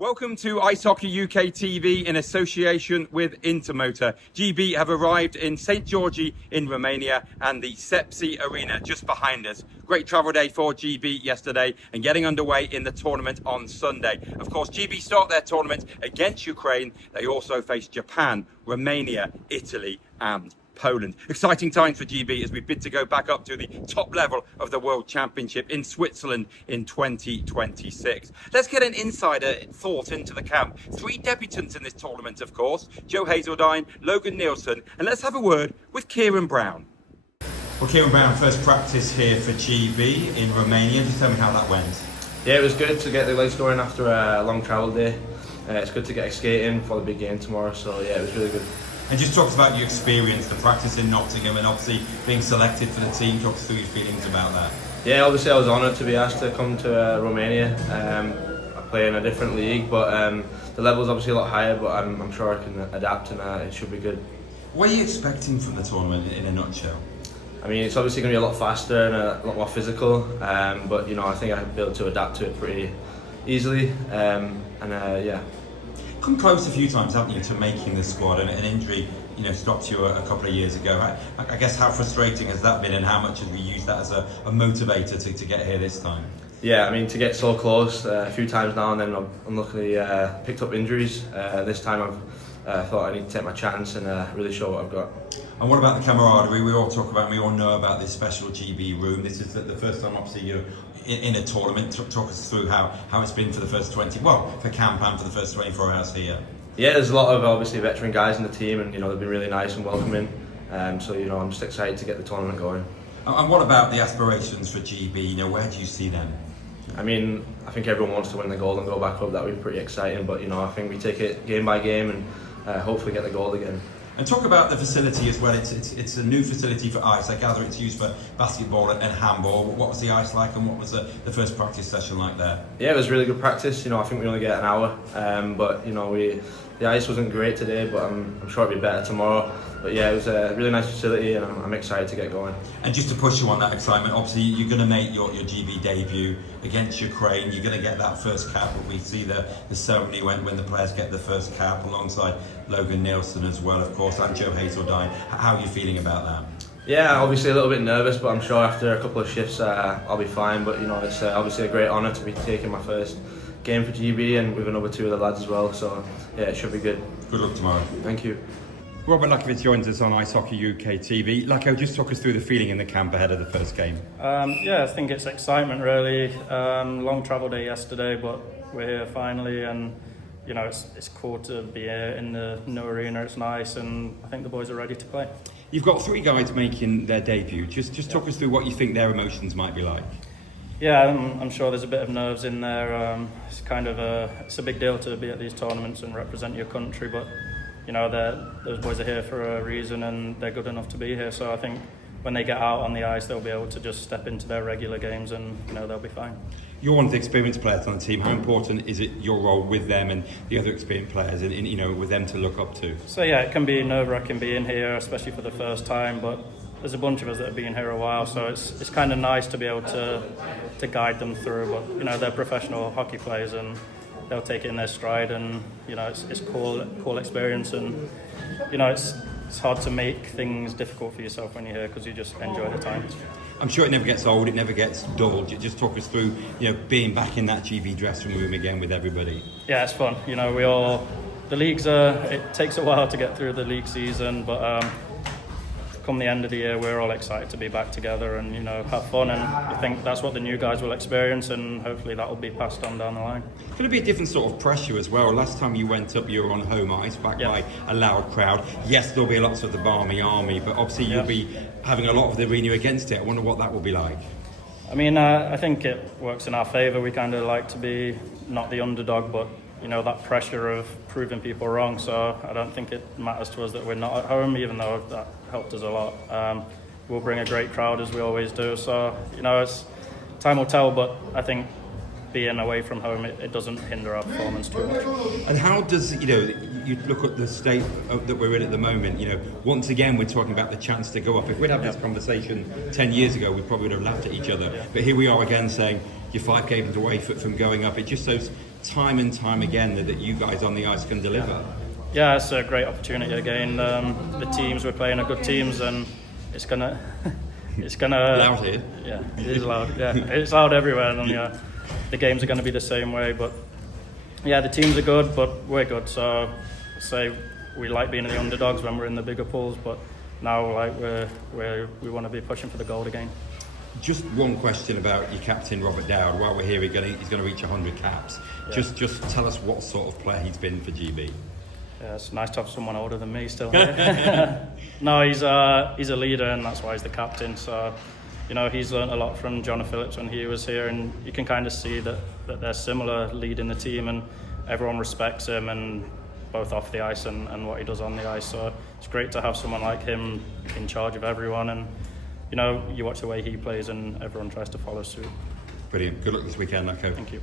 Welcome to Ice Hockey UK TV in association with Intermotor. GB have arrived in St. Georgi in Romania and the Sepsi Arena just behind us. Great travel day for GB yesterday and getting underway in the tournament on Sunday. Of course, GB start their tournament against Ukraine. They also face Japan, Romania, Italy and Poland. Exciting times for GB as we bid to go back up to the top level of the World Championship in Switzerland in 2026. Let's get an insider thought into the camp. 3 debutants in this tournament, of course. Joe Hazeldine, Logan Nielsen, and let's have a word with Kieran Brown. Well, Kieran Brown, first practice here for GB in Romania. Just tell me how that went. Yeah, it was good to get the legs going after a long travel day. It's good to get a skate in for the big game tomorrow, so yeah, it was really good. And just talk about your experience, the practice in Nottingham and obviously being selected for the team. Talk us through your feelings about that. Yeah, obviously I was honoured to be asked to come to Romania. I play in a different league, but the level's obviously a lot higher, but I'm sure I can adapt and it should be good. What are you expecting from the tournament in a nutshell? I mean, it's obviously going to be a lot faster and a lot more physical, but you know, I think I'll be able to adapt to it pretty easily, yeah. Come close a few times, haven't you, to making the squad, and an injury, you know, stopped you a couple of years ago. I guess how frustrating has that been, and how much have we used that as a motivator to get here this time? Yeah, I mean, to get so close a few times now and then I've unluckily picked up injuries. This time I've thought I need to take my chance and really show what I've got. And what about the camaraderie? We all talk about, we all know about this special GB room. This is the first time obviously you're in a tournament. Talk us through how it's been for the first for camp and for the first 24 hours here. Yeah, there's a lot of obviously veteran guys in the team, and you know, they've been really nice and welcoming. So you know, I'm just excited to get the tournament going. And what about the aspirations for GB? You know, where do you see them? I mean, I think everyone wants to win the gold and go back up. That would be pretty exciting. But you know, I think we take it game by game and hopefully get the gold again. And talk about the facility as well. It's a new facility for ice. I gather it's used for basketball and handball. What was the ice like, and what was the first practice session like there? Yeah, it was really good practice. You know, I think we only get an hour, but you know, the ice wasn't great today, but I'm sure it'll be better tomorrow. But yeah, it was a really nice facility, and I'm excited to get going. And just to push you on that excitement, obviously you're going to make your GB debut against Ukraine. You're going to get that first cap. We see the ceremony when the players get the first cap alongside Logan Nielsen as well, of course, and Joe Hazeldine. How are you feeling about that? Yeah, obviously a little bit nervous, but I'm sure after a couple of shifts I'll be fine. But you know, it's obviously a great honour to be taking my first game for GB and with another 2 of the lads as well. So yeah, it should be good. Good luck tomorrow. Thank you. Robert Lachowicz joins us on Ice Hockey UK TV. Lacho, just talk us through the feeling in the camp ahead of the first game. Yeah, I think it's excitement really. Long travel day yesterday, but we're here finally, and you know, it's cool to be here in the new arena. It's nice, and I think the boys are ready to play. You've got 3 guys making their debut. Just talk us through what you think their emotions might be like. Yeah, I'm sure there's a bit of nerves in there. It's kind of it's a big deal to be at these tournaments and represent your country, but you know, those boys are here for a reason and they're good enough to be here. So I think when they get out on the ice, they'll be able to just step into their regular games and you know, they'll be fine. You're one of the experienced players on the team. How important is it your role with them and the other experienced players, and you know, with them to look up to? So yeah, it can be nerve-wracking being here, especially for the first time. But there's a bunch of us that have been here a while, so it's kind of nice to be able to guide them through. But you know, they're professional hockey players and they'll take it in their stride, and you know, it's cool experience, and you know, it's hard to make things difficult for yourself when you're here because you just enjoy the time. I'm sure it never gets old, it never gets dull. Just talk us through, you know, being back in that GB dressing room again with everybody. Yeah, it's fun. You know, the leagues it takes a while to get through the league season, but come the end of the year, we're all excited to be back together and you know, have fun, and I think that's what the new guys will experience, and hopefully that will be passed on down the line. It's going to be a different sort of pressure as well. Last time you went up, you were on home ice, backed by a loud crowd. Yes, there'll be lots of the Barmy Army, but obviously you'll be having a lot of the arena against it. I wonder what that will be like. I mean, I think it works in our favour. We kind of like to be not the underdog, but you know, that pressure of proving people wrong. So I don't think it matters to us that we're not at home, even though that helped us a lot. We'll bring a great crowd as we always do. So you know, time will tell, but I think being away from home, it doesn't hinder our performance too much. And how does, you know, you look at the state that we're in at the moment, you know, once again we're talking about the chance to go up. If we'd had this conversation 10 years ago, we probably would have laughed at each other. But here we are again saying you're 5 games away from going up. It just shows time and time again that you guys on the ice can deliver. Yeah, it's a great opportunity again. The teams we're playing are good teams, and it's gonna Loud here. Yeah, it is loud. Yeah, it's loud everywhere, and the games are going to be the same way. But yeah, the teams are good, but we're good. So say we like being the underdogs when we're in the bigger pools, but now like we want to be pushing for the gold again. Just one question about your captain, Robert Dowd. While we're here, he's going to reach 100 caps. Yeah. Just tell us what sort of player he's been for GB. Yeah, it's nice to have someone older than me still here. No, he's a leader, and that's why he's the captain. So, he's learned a lot from John Phillips when he was here, and you can kind of see that they're similar, leading the team, and everyone respects him, and both off the ice and what he does on the ice. So it's great to have someone like him in charge of everyone, and you watch the way he plays, and everyone tries to follow suit. Brilliant. Good luck this weekend, Lacho. Thank you.